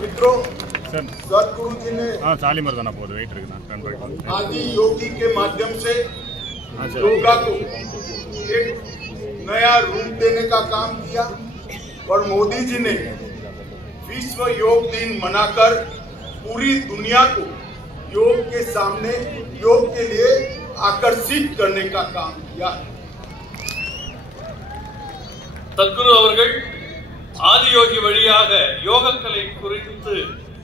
मित्रों, सदगुरु जी ने आदि योगी के माध्यम से योगा को एक नया रूप देने का काम किया और मोदी जी ने विश्व योग दिन मनाकर पूरी दुनिया को योग के सामने योग के लिए आकर्षित करने का काम किया। சத்குரு அவர்கள் ஆதியோகி வழியாக யோகக்கலை குறித்து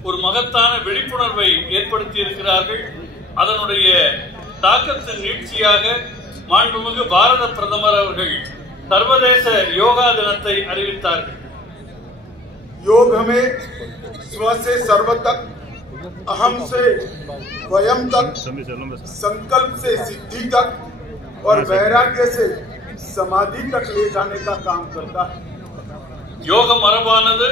ஒரு மகத்தான விழிப்புணர்வை ஏற்படுத்தி இருக்கிறார்கள். அதனுடைய தாக்கத்தின் நீட்சியாக மாண்புமிகு பாரத பிரதமர் அவர்கள் சர்வதேச யோகா தினத்தை அறிவித்தார்கள். योग हमें स्व से सर्व तक, अहम से वयम तक, संकल्प से सिद्धि तक और वैराग्य से समाधि तक ले जाने का काम करता है. யோக மரபானது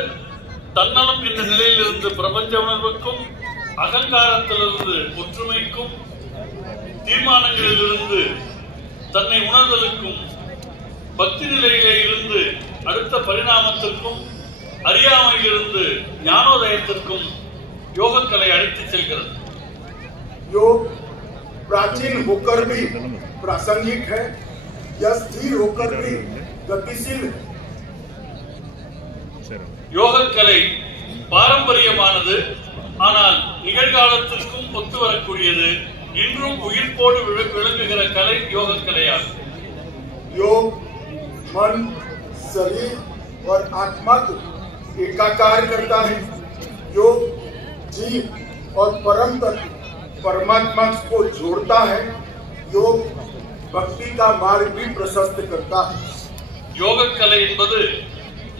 தன்னலம் என்ற நிலையிலிருந்து பிரபஞ்ச உணர்வுக்கும், அகங்காரத்திலிருந்து ஒற்றுமைக்கும், தீர்மானங்களிலிருந்து தன்னை உணர்தலுக்கும், பக்தி நிலையிலே இருந்து அடுத்த பரிணாமத்திற்கும், அறியாமையிலிருந்து ஞானோதயத்திற்கும் யோகக்கலை அழைத்துச் செல்கிறது. योग प्राचीन होकर भी प्रासंगिक है, यह स्थिर होकर भी गतिशील है. யோகக்கலை பாரம்பரியமானது, ஆனால் நிகழ்காலத்திற்கும் ஒத்து வரக்கூடியது. இன்றும் உயிர்ப்போடு விளங்குகிற கலை யோகக்கலையாகும். योग मन, शरीर और आत्मा को एकाकार करता है. योग जीव और परम तत्व परमात्मा को जोड़ता है. योग भक्ति का मार्ग भी प्रशस्त करता है. யோகக்கலை என்பது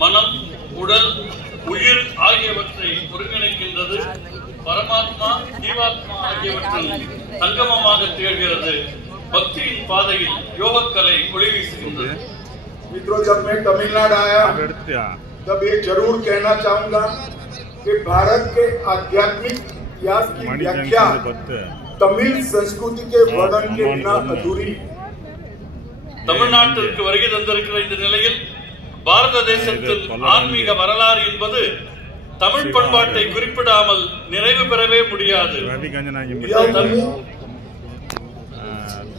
மனம், உடல், உயிர் ஆகியவற்றை ஒருங்கிணைக்கின்றது. பரமாத்மா, ஜீவாத்மா ஆகியவற்றில் சங்கமமாக திகழ்கிறது. பக்தியின் பாதையில் யோகக்கலை ஒளி வீசுகின்றது. मित्रों, जब मैं तमिलनाडु आया तब ये जरूर कहना चाहूंगा कि भारत के आध्यात्मिक इतिहास की व्याख्या तमिल संस्कृति के वर्णन के बिना अधूरी. தமிழ்நாட்டிற்கு வருகை தந்திருக்கிற இந்த நிலையில் பாரத தேசத்தின் ஆன்மீக வரலாறு என்பது தமிழ் பண்பாட்டை குறிப்பிடாமல் நிறைவு பெறவே முடியாது.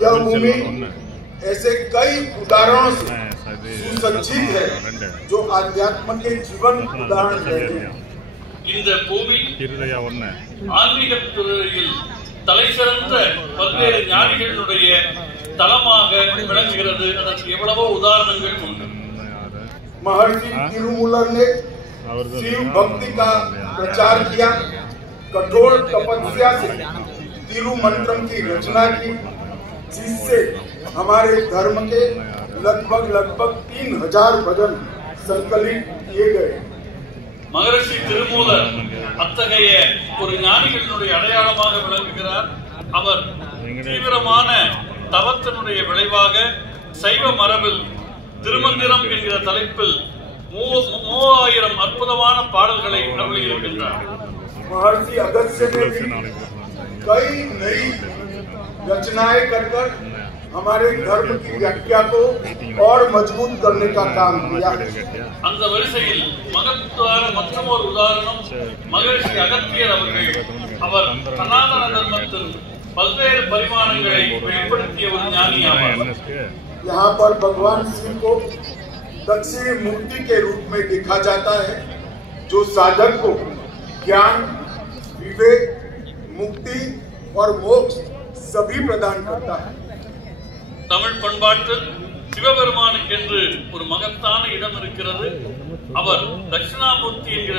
यह भूमि ऐसे कई उदाहरणों से सुसज्जित है जो आध्यात्म के जीवन उदाहरण है. இந்த பூமி ஆன்மீக துறையில் தலை சிறந்த பல்வேறு ஞானிகளுடைய தலமாக விளங்குகிறது. அதற்கு எவ்வளவோ உதாரணங்கள் உண்டு. महर्षि तिरुमूलर ने शिव भक्ति का प्रचार किया. कठोर तपस्या से तिरुमंत्रम की रचना की, जिससे हमारे धर्म के लगभग 3000 भजन संकलित किए गए. மகரிஷி திருமூலர் அத்தகைய ஒரு ஞானிகளுடைய அடையாளமாக விளங்குகிறார். அவர் தீவிரமான தவத்தினுடைய விளைவாக சைவ மரபில் திருமந்திரம் என்கிற தலைப்பில் 3000 அற்புதமான பாடல்களை அருளியிருக்கின்றார். महर्षि अगस्त्य ने भी कई नई रचनाएं कर हमारे धर्म की व्याख्या को और मजबूत करने का काम किया. அந்த வரிசையில் மகத்தான மற்றொரு உதாரணம் மகரிஷி அகத்தியர் அவர்கள். அவர் சனாதன தர்மத்தின் பல்வேறு பரிமாணங்களை வெளிப்படுத்திய ஒரு ஞானி ஆவார். यहाँ पर भगवान शिव को दक्षिणी मूर्ति के रूप में देखा जाता है, जो साधक को ज्ञान, विवेक, मुक्ति और मोक्ष सभी प्रदान करता है. தமிழ் பண்பாட்டில் சிவபெருமானுக்கென்று ஒரு மகத்தான இடம் இருக்கிறது. அவர் தட்சிணாமூர்த்தி என்கிற